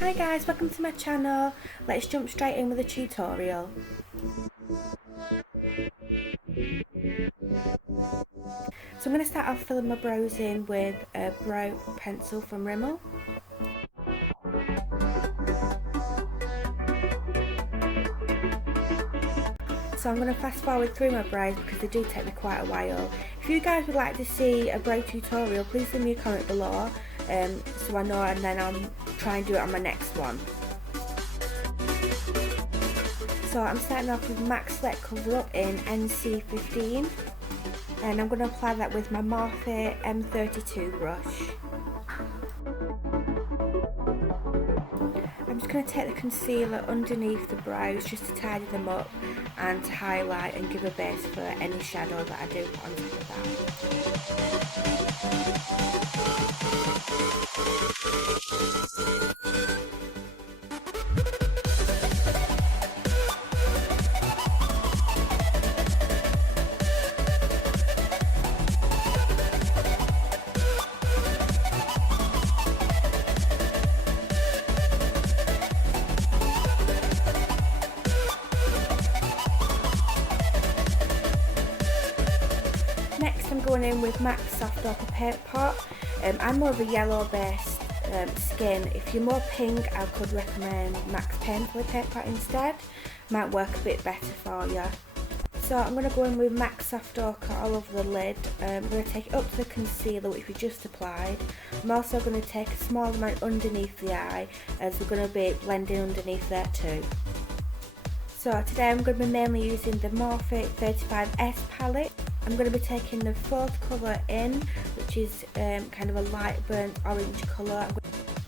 Hi guys, welcome to my channel. Let's jump straight in with a tutorial. So I'm going to start off filling my brows in with a brow pencil from Rimmel. So I'm going to fast forward through my brows because they do take me quite a while. If you guys would like to see a brow tutorial, please leave me a comment below so I know, and then I'll try and do it on my next one. So I'm starting off with MAC Select Cover Up in NC15, and I'm going to apply that with my Morphe M32 brush. I'm just going to take the concealer underneath the brows just to tidy them up and to highlight and give a base for any shadow that I do put on top of that. Next I'm going in with MAC Soft Ochre Paint Pot. I'm more of a yellow based skin. If you're more pink, I could recommend MAC's Painfully Paint Pot instead. Might work a bit better for you. So I'm going to go in with MAC Soft Ochre all over the lid. I'm going to take it up to the concealer which we just applied. I'm also going to take a small amount underneath the eye as we're going to be blending underneath there too. So today I'm going to be mainly using the Morphe 35p palette. I'm going to be taking the fourth colour in, which is kind of a light burnt orange colour.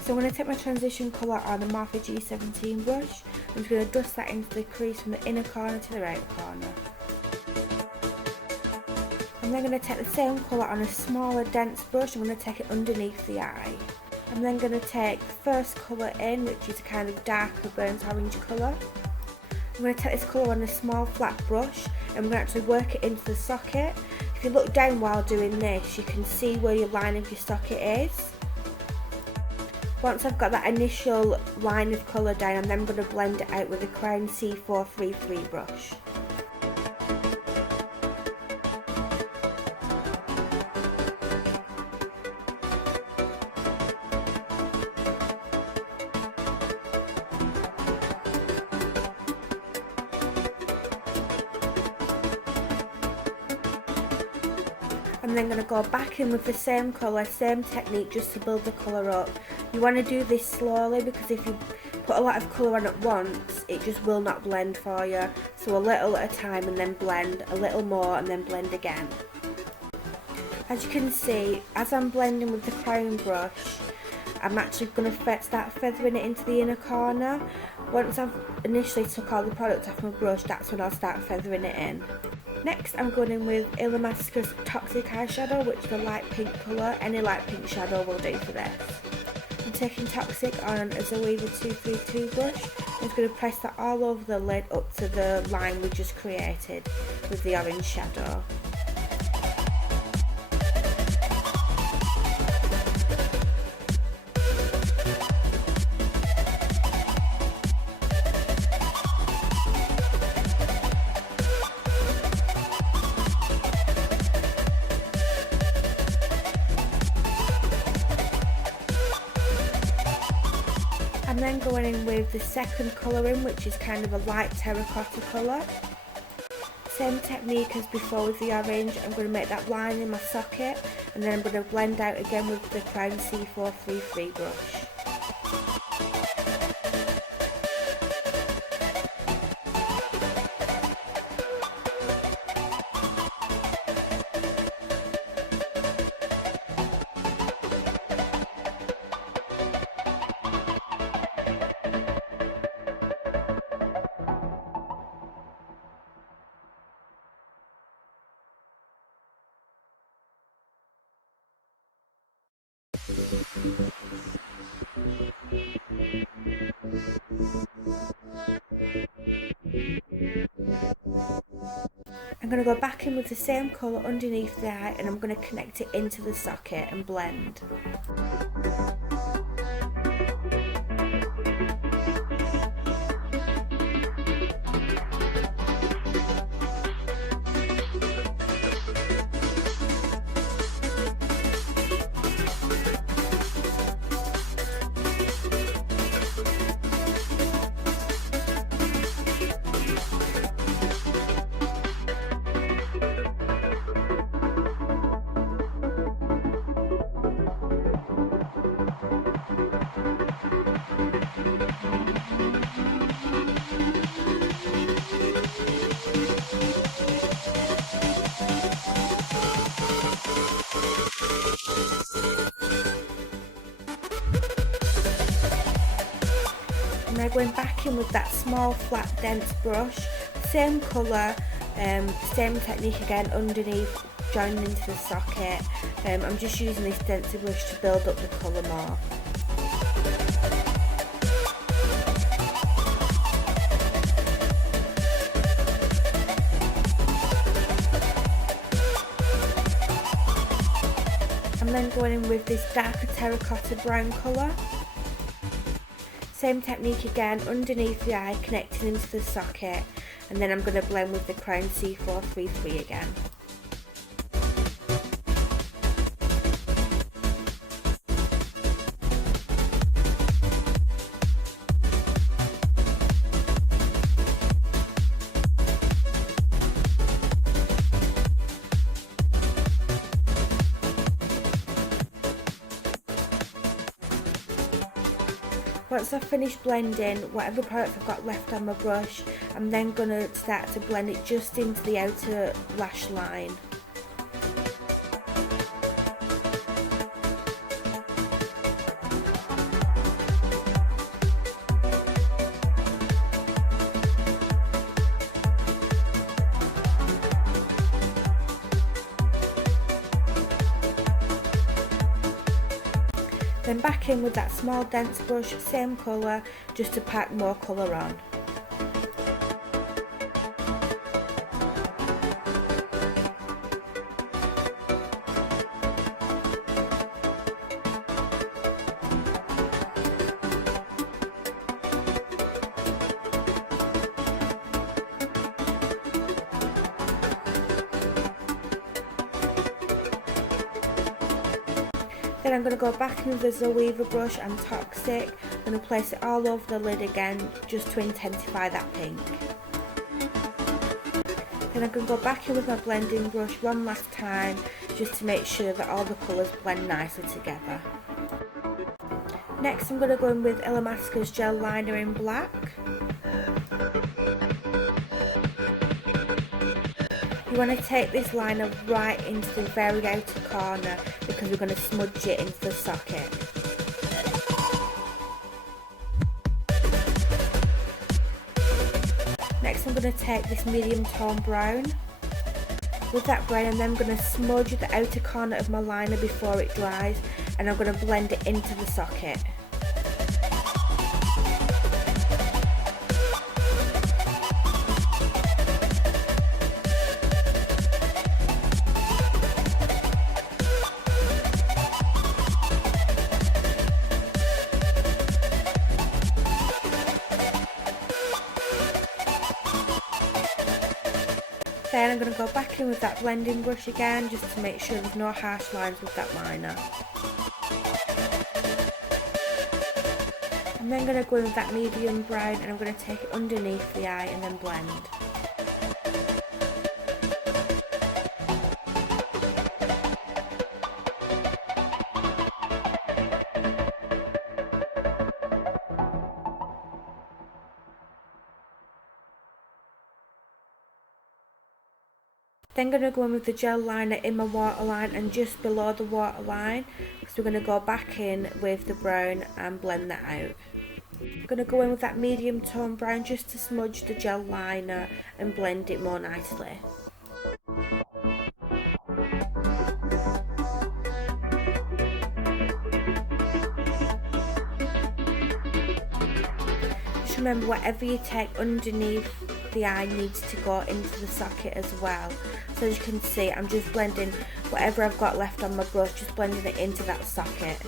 So I'm going to take my transition colour on the Morphe G17 brush. I'm just going to dust that into the crease from the inner corner to the outer corner. I'm then going to take the same colour on a smaller dense brush. I'm going to take it underneath the eye. I'm then going to take the first colour in, which is a kind of darker burnt orange colour. I'm going to take this colour on a small flat brush and I'm going to actually work it into the socket. If you look down while doing this, you can see where your line of your socket is. Once I've got that initial line of colour down, I'm then going to blend it out with a Crown C433 brush. I'm then going to go back in with the same colour, same technique, just to build the colour up. You want to do this slowly because if you put a lot of colour on at once, it just will not blend for you. So a little at a time and then blend, a little more and then blend again. As you can see, as I'm blending with the crown brush, I'm actually going to start feathering it into the inner corner. Once I've initially took all the product off my brush, that's when I'll start feathering it in. Next I'm going in with Illamasqua TOXIC eyeshadow, which is a light pink colour. Any light pink shadow will do for this. I'm taking Toxic on a Zoeva 232 brush. I'm just going to press that all over the lid up to the line we just created with the orange shadow. I'm then going in with the second colour in, which is kind of a light terracotta colour. Same technique as before with the orange. I'm going to make that line in my socket and then I'm going to blend out again with the Crown C433 brush. I'm going to go back in with the same colour underneath the eye and I'm going to connect it into the socket and blend. I'm now going back in with that small flat dense brush, same colour, same technique again, underneath, joining into the socket. I'm just using this denser brush to build up the colour more. I'm then going in with this darker terracotta brown colour. Same technique again, underneath the eye, connecting into the socket, and then I'm going to blend with the Crown C433 again. Once I've finished blending whatever product I've got left on my brush, I'm then going to start to blend it just into the outer lash line. Then back in with that small dense brush, same colour, just to pack more colour on. Then I'm going to go back in with the Zoeva brush and Toxic. I'm going to place it all over the lid again just to intensify that pink. Then I'm going to go back in with my blending brush one last time just to make sure that all the colours blend nicely together. Next I'm going to go in with Illamasqua's Gel Liner in black. You want to take this liner right into the very outer corner because we're going to smudge it into the socket. Next I'm going to take this medium tone brown. With that brown I'm then going to smudge the outer corner of my liner before it dries, and I'm going to blend it into the socket. Then I'm going to go back in with that blending brush again just to make sure there's no harsh lines with that liner. I'm then going to go in with that medium brown and I'm going to take it underneath the eye and then blend. Then going to go in with the gel liner in my waterline and just below the waterline, because we're going to go back in with the brown and blend that out. I'm going to go in with that medium tone brown just to smudge the gel liner and blend it more nicely. Just remember, whatever you take underneath the eye needs to go into the socket as well. So as you can see, I'm just blending whatever I've got left on my brush, just blending it into that socket.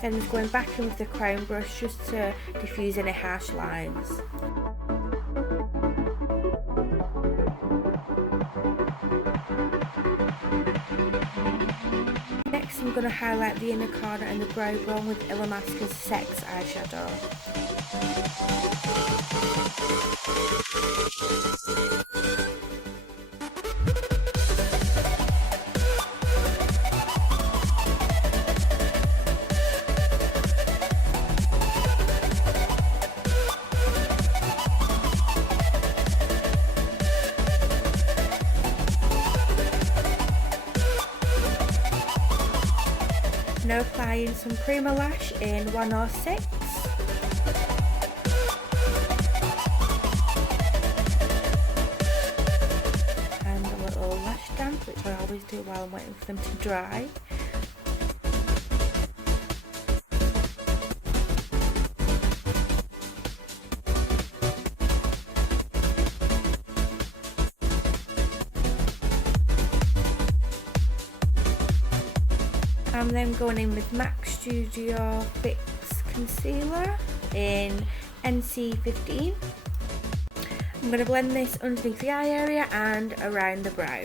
Then just going back in with the crown brush just to diffuse any harsh lines. Next I'm going to highlight the inner corner and the brow bone with Illamasqua SEX eyeshadow. Now applying some Prima Lash in 106. And a little lash dance, which I always do while I'm waiting for them to dry. I'm then going in with MAC Studio Fix Concealer in NC15. I'm going to blend this underneath the eye area and around the brow.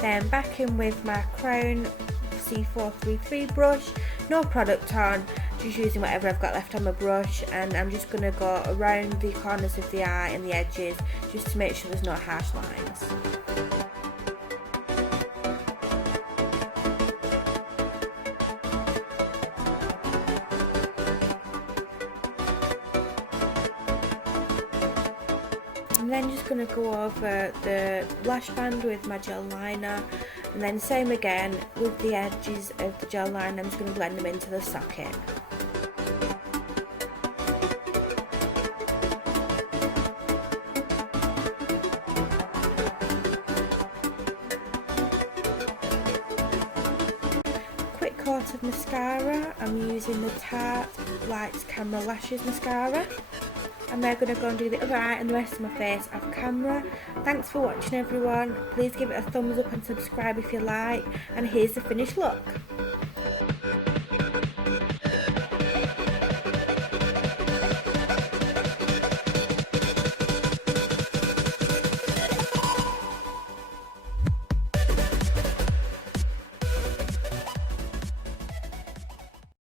Then back in with my Crown C433 brush, no product on, just using whatever I've got left on my brush, and I'm just going to go around the corners of the eye and the edges just to make sure there's no harsh lines. I'm then just going to go over the lash band with my gel liner, and then same again with the edges of the gel liner. I'm just going to blend them into the socket. Quick coat of mascara. I'm using the Tarte Lights Camera Lashes mascara. And they're going to go and do the other eye and the rest of my face off camera. Thanks for watching, everyone. Please give it a thumbs up and subscribe if you like. And here's the finished look.